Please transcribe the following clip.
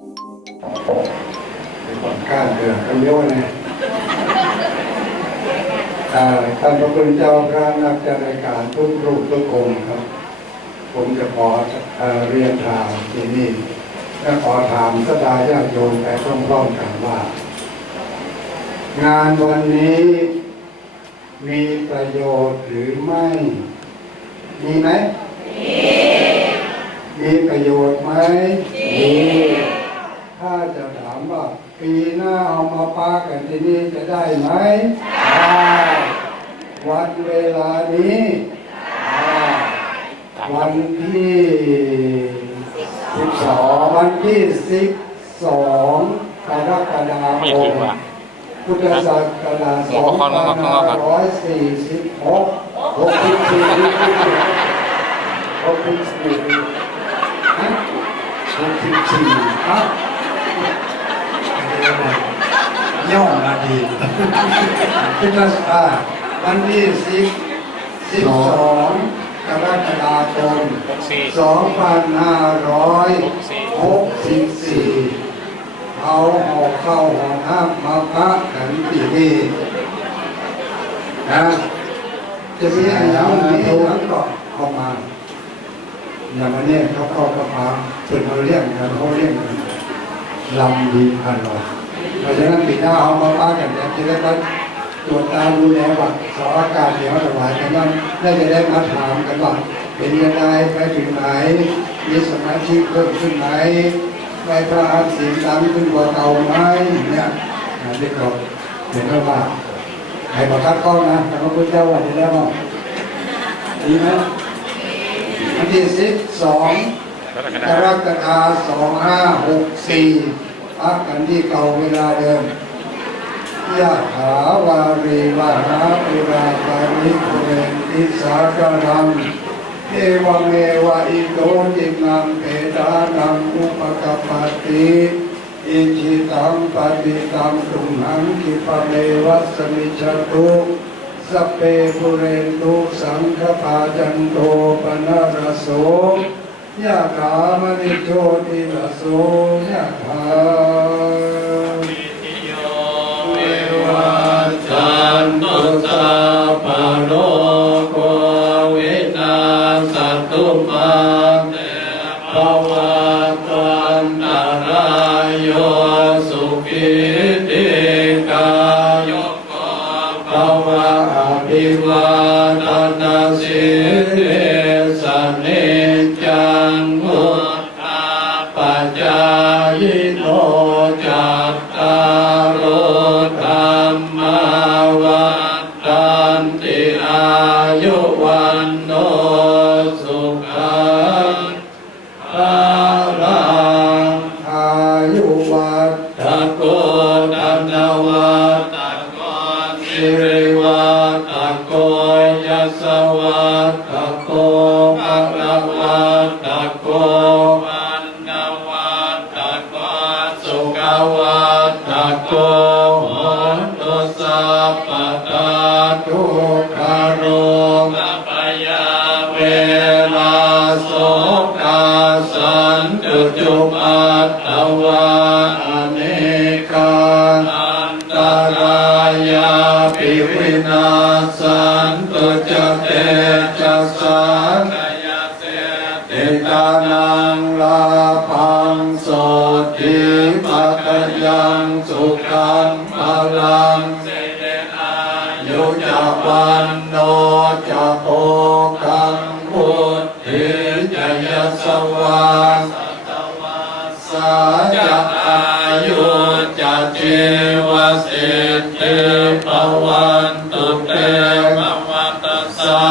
ก้านเดือดกันเยอะนะท่านพระคุณเจ้าพระนักจัดการทุกรูปทุกองค์ครับผมจะขอเรียนถามที่นี่และขอถามสดาญาติโยมไปพร้อมๆกันว่า งานวันนี้มีประโยชน์หรือไม่มีไหมมีประโยชน์ไหมมีถ้าจะถามว่าปีหน้าเอามาปากันที่นี่จะได้ไหมได้วันเวลานี้วันที่12วันที่12กรกฎาคมพุทธศักราช2546 ย่อมาดี พุทธศักราชวันที่12กรกฎาคม2564เอาหอกเข้าหอกน้ำมาพระกันที่นี่นะจะมีอย่างนี้ทั้งก็เข้ามาอย่างวันนี้เขาเข้ามาเป็นเขาเรียกกันเขาเรียกกันลำดีพันลอยเพราะฉะนั้นปีหน้าเอามาพระกันเนี่ยจะได้มาตรวจตาดูแลว่าสออากาศเดี๋ยวถวายกันว่าได้จะได้มาถามกันว่าเป็นยังไงไปถึงไหนมีสมาชิกเพิ่มขึ้นไหมไปพระอาศีดังขึ้นกว่าเก่าไหมเนี่ยนี่ก็เห็นว่าให้ประคัดก้องนะแต่พระพุทธเจ้าว่าจะได้บ้างดีไหมวันที่12กรกฎาคม2564พักกันที่เก่าเวลาเดิมยะถาวาริวหาปุราปาริปุเรนติสาคารังเอวเมวะอิโตจินังเปตานังอุปกัปปติอิจิตังปฏิตังตุมหังคิปะเมวัสมิจตุสัพเพปุเรนตุสังฆปาจันโตปนะระโสยะถามณิโชติระโสยะถาจันตุสัพพะโลกวินาศตุมาเตภวัตวันตรายโยสุขิติกายุโกภวะอภิวาทนาสิริสเนจังพุทธาปัจจายโนจัตตารโอธรรมาวันตันติอายุวันโนสุขังภาลังอายุวัฏตะโกตันวัตตะโกสิริวัตตะโกยัสสวัตตะโกภะละวัตตะโกวันนวัตตะโกสุขวัตตะโกโหตุสัพพะตาทุกขโรกัปยาเวลาโสกาสันตุจุปัตตวาอเนกาอันตรายาปิวินาสันตุจเตจัสสานยเสติตานังลาภังโสติปัจยังสุขังพลังเสเดอายุจะวันโนจะโภคังพุทธิจะยัสสวาสัตวาสาจะอายุจะชีวสิทธิภวันตุเตภวัตสา